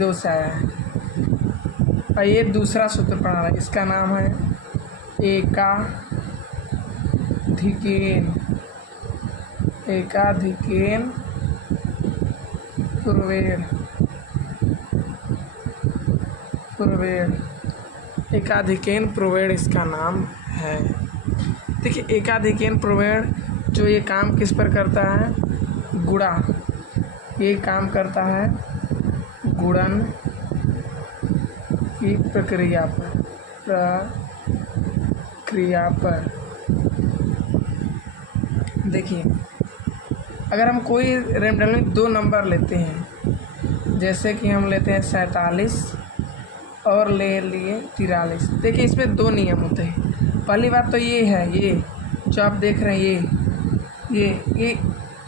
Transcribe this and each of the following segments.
दो से आया है। और ये दूसरा सूत्र पढ़ा रहा है, इसका नाम है एकाधिकेन प्रवेण। एकाधिकेन प्रवेण इसका नाम है। देखिए एकाधिकेन प्रवेण जो ये काम किस पर करता है, गुणा, ये काम करता है गुणन की प्रक्रिया पर। देखिए अगर हम कोई रेंडमली दो नंबर लेते हैं, जैसे कि हम लेते हैं 47 और ले लिए 43। देखिए इसमें दो नियम होते हैं। पहली बात तो ये है, ये जो आप देख रहे हैं ये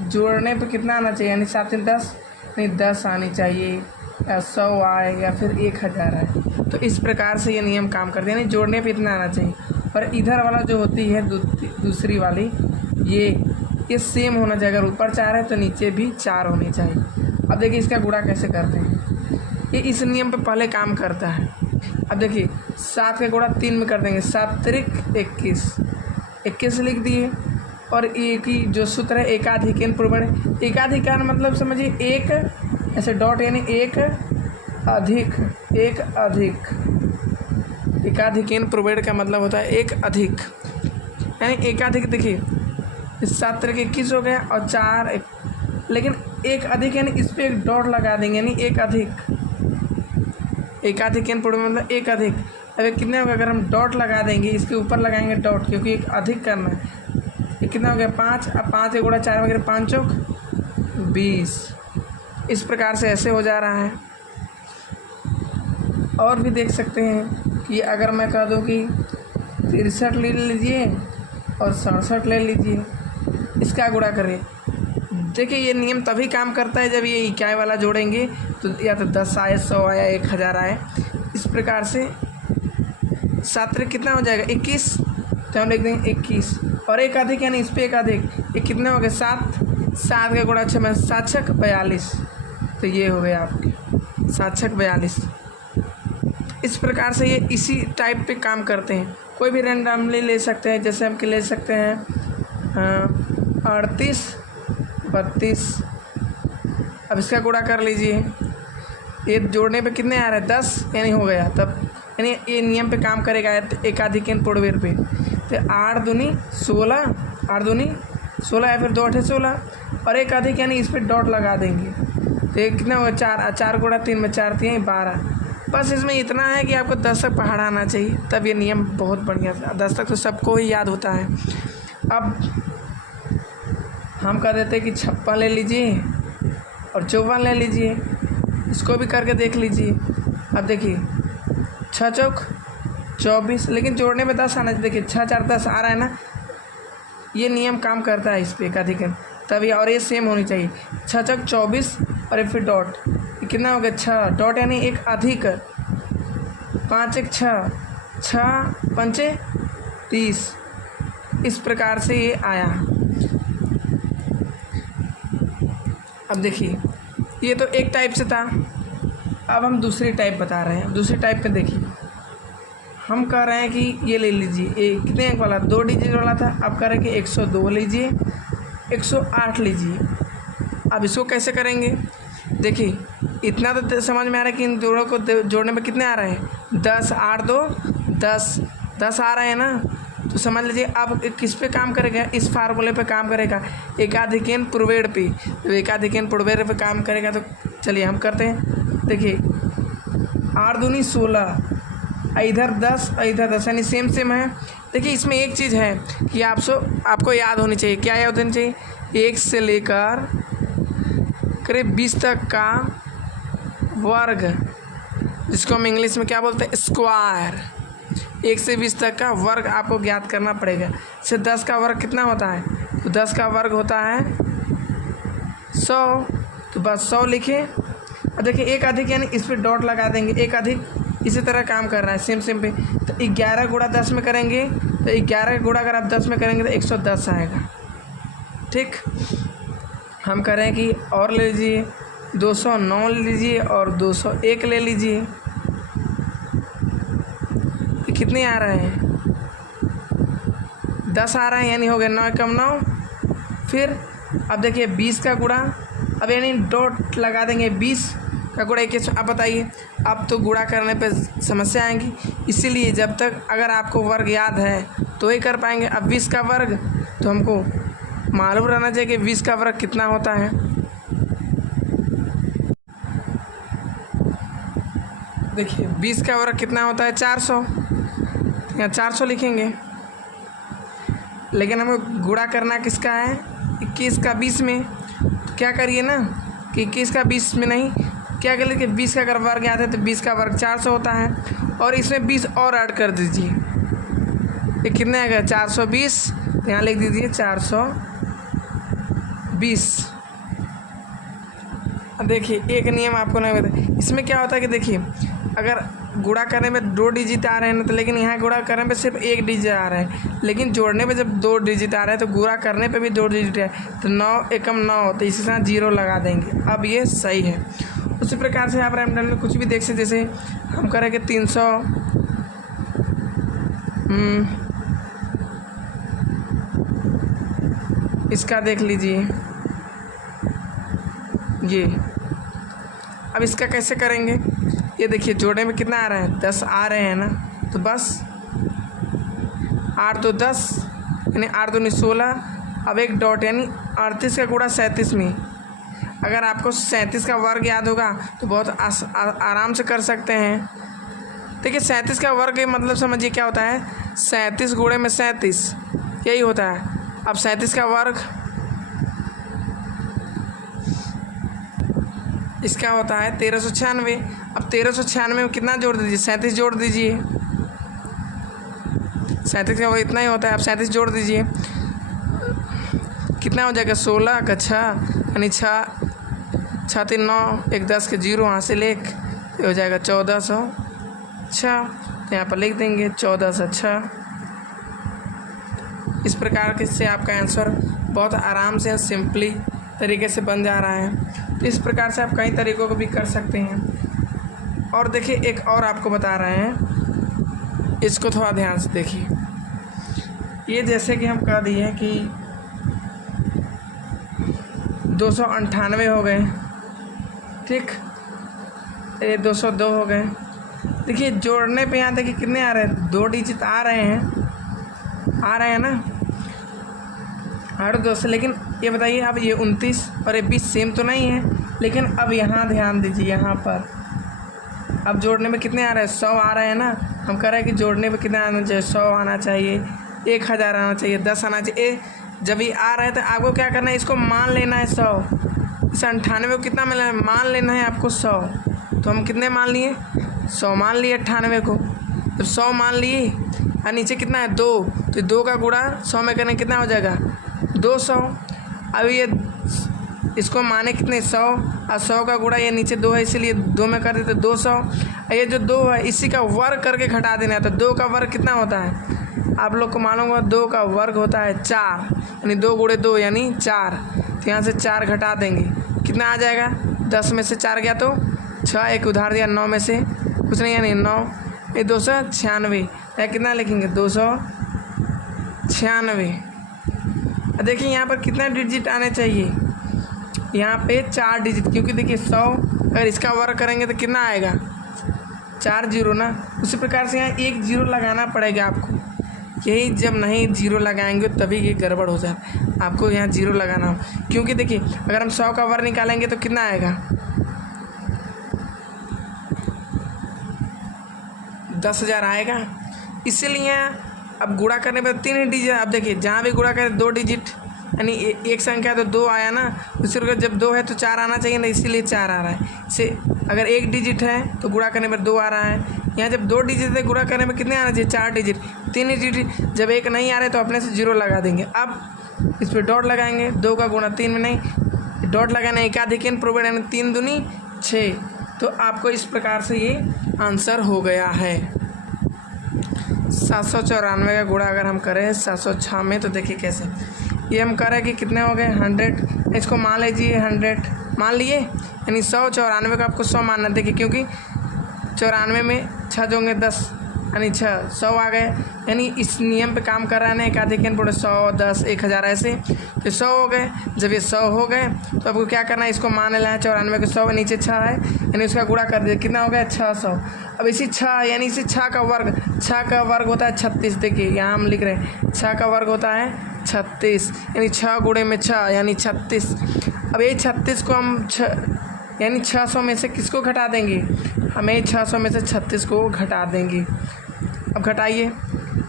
जोड़ने पे कितना आना चाहिए, यानी 7 3 10 नहीं 10 आनी चाहिए, या 100 आए या फिर 1000 आए। तो इस प्रकार से ये नियम काम करते हैं, यानी जोड़ने पे इतना आना चाहिए। और इधर वाला जो होती है दूसरी वाली, ये सेम होना चाहिए। अगर ऊपर 4 है तो नीचे भी 4 होनी चाहिए। अब देखिए इसका गुणा कैसे करते हैं, ये इस नियम पे पहले काम करता है। अब देखिए 7 का गुणा 3 में कर देंगे, 7 त्रिक 21 लिख दिए। और एक ही जो सूत्र है एकाधिकेन प्रवेण, एकाधिकार मतलब समझिए एक ऐसे डॉट, यानी एक अधिक। एकाधिकेन प्रवेण का मतलब होता है एक अधिक, यानी एकाधिक। देखिए 7 त्रिक 21 हो गया और 4 लेकिन एक अधिक, यानी इस पर एक डॉट लगा देंगे, यानी एक अधिक। एकाधिकेन प्रवेण मतलब एक अधिक। अब कितने होगा, अगर हम डॉट लगा देंगे, इसके ऊपर लगाएंगे डॉट, क्योंकि एक अधिक करना है। ये कितना हो गया 5। अब 5 गुणा 4 वगैरह 5 चौक 20। इस प्रकार से ऐसे हो जा रहा है। और भी देख सकते हैं कि अगर मैं कह दूं कि 63 ले लीजिए और 67 ले लीजिए, इसका गुणा करें। देखिए ये नियम तभी काम करता है जब ये इकाई वाला जोड़ेंगे, तो या तो 10 आए, 100 आया, 1000 आए। इस प्रकार से 7 त्रिक कितना हो जाएगा 21, तो हम लिख देंगे 21। और एक अधिक, यानी इस पर एक अधिक, ये कितने हो गए 7 का गुणा 6 में 7 6 42। तो ये हो गया आपके 7 6 42। इस प्रकार से ये इसी टाइप पे काम करते हैं। कोई भी रैंडमली ले सकते हैं, जैसे हम ले सकते हैं 38 32। अब इसका गुणा कर लीजिए, ये जोड़ने पे कितने आ रहे हैं 10, यानी हो गया। तब यानी ये नियम पे काम करेगा एकाधिकेन प्रवेण पे। तो 8 दूनी 16, 8 दूनी 16 या फिर 2 8 16 और एक अधिक, यानी इस पर डॉट लगा देंगे। तो ये कितना होगा 4 गुणा 3 में 4 3 12। बस इसमें इतना है कि आपको 10 तक पढ़ाना आना चाहिए, तब ये नियम बहुत बढ़िया था। 10 तक तो सबको ही याद होता है। अब हम कह देते हैं कि 56 ले लीजिए और 54 ले लीजिए, इसको भी करके देख लीजिए। अब देखिए 6 चौक 24, लेकिन जोड़ने में 10 आना चाहिए। देखिए 6 4 10 आ रहा है ना, ये नियम काम करता है इस पर एकाधिकेन तभी। और ये सेम होनी चाहिए 6 चौक 24 और फिर डॉट, ये कितना हो गया 6 डॉट, यानी एक अधिक। 5 1 6 6 5 30। इस प्रकार से ये आया। अब देखिए ये तो एक टाइप से था, अब हम दूसरी टाइप बता रहे हैं। दूसरी टाइप में देखिए हम कह रहे हैं कि ये ले लीजिए, ये कितने अंक वाला 2 डिजिट वाला था, अब कह रहे हैं कि 102 लीजिए, 108 लीजिए। अब इसको कैसे करेंगे, देखिए इतना तो समझ में आ रहा है कि इन दोनों को जोड़ने में कितने आ रहे हैं 10, 8 2 10 आ रहे हैं ना। तो समझ लीजिए अब किस पे काम करेगा, इस फार्मूले पे काम करेगा, एकाधिकेन प्रवेण पे। तो एकाधिकेन प्रवेण पे काम करेगा। तो चलिए हम करते हैं। देखिए 8 दूनी 16, इधर 10 और इधर 10, यानी सेम है। देखिए इसमें एक चीज़ है कि आपको याद होनी चाहिए। क्या याद होनी चाहिए, 1 से लेकर करीब 20 तक का वर्ग, जिसको हम इंग्लिश में क्या बोलते हैं स्क्वायर। 1 से 20 तक का वर्ग आपको ज्ञात करना पड़ेगा। जैसे 10 का वर्ग कितना होता है, तो 10 का वर्ग होता है 100, तो बस 100 लिखे। अब देखिए एक अधिक, यानी इस पर डॉट लगा देंगे, एक अधिक इसी तरह काम कर रहा है सेम पे। तो 11 गुणा 10 में करेंगे, तो 11 गुणा अगर आप 10 में करेंगे तो 110 आएगा। ठीक, हम करें कि और ले लीजिए 209 ले लीजिए और 201 ले लीजिए। ये कितने आ रहे हैं? 10 आ रहे हैं, यानी हो गए 9 कम 9। फिर अब देखिए 20 का गुणा, अब यानी डॉट लगा देंगे 20 का गुणा 21। अब बताइए, अब तो गुणा करने पे समस्या आएंगी, इसीलिए जब तक अगर आपको वर्ग याद है तो ही कर पाएंगे। अब 20 का वर्ग तो हमको मालूम रहना चाहिए कि 20 का वर्ग कितना होता है। देखिए 20 का वर्ग कितना होता है? 400। यहाँ 400 लिखेंगे, लेकिन हमें गुणा करना किसका है? 21 का 20 में। तो क्या करिए ना कि 21 का 20 में नहीं, क्या करिए कि 20 का अगर वर्ग याद है तो 20 का वर्ग 400 होता है, और इसमें 20 और ऐड कर दीजिए। ये कितने आ गए? 420। तो यहाँ लिख दीजिए 420। अब देखिए एक नियम आपको नहीं पता, इसमें क्या होता है कि देखिए अगर गुणा करने में 2 डिजिट आ रहे हैं ना, तो लेकिन यहाँ गुणा करने पे सिर्फ 1 डिजिट आ रहा है, लेकिन जोड़ने पे जब 2 डिजिट आ रहा है तो गुणा करने पे भी 2 डिजिट है, तो 9 एकम 9, तो इसी साथ 0 लगा देंगे। अब ये सही है। उसी प्रकार से आप रैमडम में कुछ भी देख सकते, जैसे हम करेंगे 300, इसका देख लीजिए ये। अब इसका कैसे करेंगे? ये देखिए जोड़ने में कितना आ रहा है? 10 आ रहे हैं ना, तो बस 8 तो 10, यानी 8 दूनी 16। अब एक डॉट, यानी 38 का गुणा 37 में। अगर आपको 37 का वर्ग याद होगा तो बहुत आराम से कर सकते हैं। देखिए 37 का वर्ग मतलब समझिए क्या होता है? 37 गुणे में 37, यही होता है। अब 37 का वर्ग इसका होता है 1396। अब 1396 में कितना जोड़ दीजिए? 37 जोड़ दीजिए। 37 का वर्ग इतना ही होता है। अब 37 जोड़ दीजिए, कितना हो जाएगा? 16 का 6, यानी 6 3 9, 1 10 के 0 हासिल 1, ये हो जाएगा 1406। तो यहाँ पर लिख देंगे 1406। इस प्रकार के से आपका आंसर बहुत आराम से सिंपली तरीके से बन जा रहा है। तो इस प्रकार से आप कई तरीक़ों को भी कर सकते हैं। और देखिए एक और आपको बता रहे हैं, इसको थोड़ा ध्यान से देखिए। ये जैसे कि हम कह दिए कि 298 हो गए, ठीक, ये 202 हो गए। देखिए जोड़ने पे यहाँ देखिए कितने आ रहे हैं? 2 डिजिट आ रहे हैं ना, हर 2 से। लेकिन ये बताइए, अब ये 29 और ये 20 सेम तो नहीं है, लेकिन अब यहाँ ध्यान दीजिए, यहाँ पर अब जोड़ने में कितने आ रहे हैं? 100 आ रहे हैं ना। हम कह रहे हैं कि जोड़ने में कितना आना चाहिए? 100 आना चाहिए, 1000 आना चाहिए, 10 आना चाहिए। जब ये आ रहा है तो आपको क्या करना है? इसको मान लेना है 100। इस 98 को कितना मिला है? मान लेना है आपको 100। तो हम कितने मान लिए? 100 मान लिए 98 को। जब 100 मान लिए और नीचे कितना है? 2, तो 2 का गुणा 100 में करने कितना हो जाएगा? 200। अब ये इसको माने कितने? 100, और 100 का गुणा ये नीचे 2 है, इसीलिए 2 में कर देते 200। ये जो 2 है इसी का वर्ग करके घटा देना है। तो 2 का वर्ग कितना होता है? आप लोग को मालूम होगा 2 का वर्ग होता है 4, यानी 2 गुणे 2 यानी 4। तो यहाँ से 4 घटा देंगे, कितना आ जाएगा? 10 में से 4 गया तो 6, एक उधार दिया, 9 में से कुछ नहीं यानी 9, ये 296। या कितना लिखेंगे? 296। देखिए यहाँ पर कितना डिजिट आने चाहिए? यहाँ पे 4 डिजिट, क्योंकि देखिए 100 अगर इसका वर्ग करेंगे तो कितना आएगा? 4 जीरो ना। उसी प्रकार से यहाँ 1 जीरो लगाना पड़ेगा आपको। यही जब नहीं 0 लगाएंगे तभी ये गड़बड़ हो जाए। आपको यहाँ 0 लगाना हो, क्योंकि देखिए अगर हम 100 का वर्ग निकालेंगे तो कितना आएगा? 10,000 आएगा। इसीलिए अब गुणा करने पर 3 डिजिट। अब देखिए जहाँ भी गुणा करें 2 डिजिट, यानी एक संख्या तो 2 आया ना, उसी प्रकार जब 2 है तो 4 आना चाहिए ना, इसीलिए 4 आ रहा है। इसे अगर 1 डिजिट है तो गुणा करने पर 2 आ रहा है। यहाँ जब 2 डिजिट है गुणा करने में कितने आना चाहिए? 4 डिजिट। 3 डिजिट जब 1 नहीं आ रहे तो अपने से 0 लगा देंगे। अब इस पर डॉट लगाएंगे, 2 का गुणा 3 में नहीं, डॉट लगाना एकाधिक प्रोबेड, यानी 3 दूनी 6। तो आपको इस प्रकार से ये आंसर हो गया है। 794 का गुणा अगर हम करें 706 में, तो देखिए कैसे ये हम करें कि कितने हो गए? 100। इसको मान लीजिए 100 मान लिए, यानी 100, 94 को आपको 100 मानना। देखिए क्योंकि 94 में 6 जो होंगे 10 यानी 6, 100 आ गए। यानी इस नियम पे काम कर रहा है ना, एक आधे कैन बोले 100, 10, 1000 ऐसे, तो 100 हो गए। जब ये 100 हो गए तो आपको क्या करना है, इसको मान लेना है 94 के 100 नीचे 6 है, यानी उसका गुणा कर दिया, कितना हो गया 600। अब इसी 6 यानी इसी 6 का वर्ग, 6 का वर्ग होता है 36। देखिए यहाँ हम लिख रहे हैं 6 का वर्ग होता है 36, यानी 6 गुणे में 6 यानी 36। अब ये 36 को हम यानी 600 में से किसको घटा देंगे, हमें 600 में से 36 को घटा देंगे। अब घटाइए,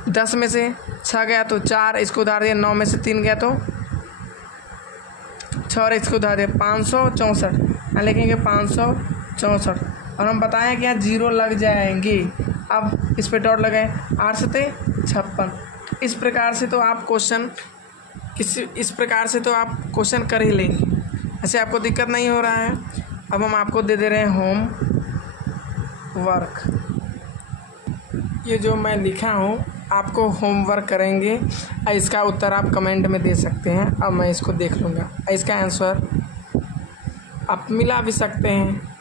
10 में से 6 गया तो 4, इसको उधार दिया, 9 में से 3 गया तो 6 और इसको उधार दिया 564, यहाँ लिखेंगे 564 और हम बताएं कि यहाँ 0 लग जाएंगे। अब इस पे डॉट लगाएं, 8 से 56। इस प्रकार से तो आप क्वेश्चन कर ही लेंगे, ऐसे आपको दिक्कत नहीं हो रहा है। अब हम आपको दे रहे हैं होम वर्क, ये जो मैं लिखा हूँ आपको होमवर्क करेंगे, इसका उत्तर आप कमेंट में दे सकते हैं। अब मैं इसको देख लूँगा, इसका आंसर आप मिला भी सकते हैं।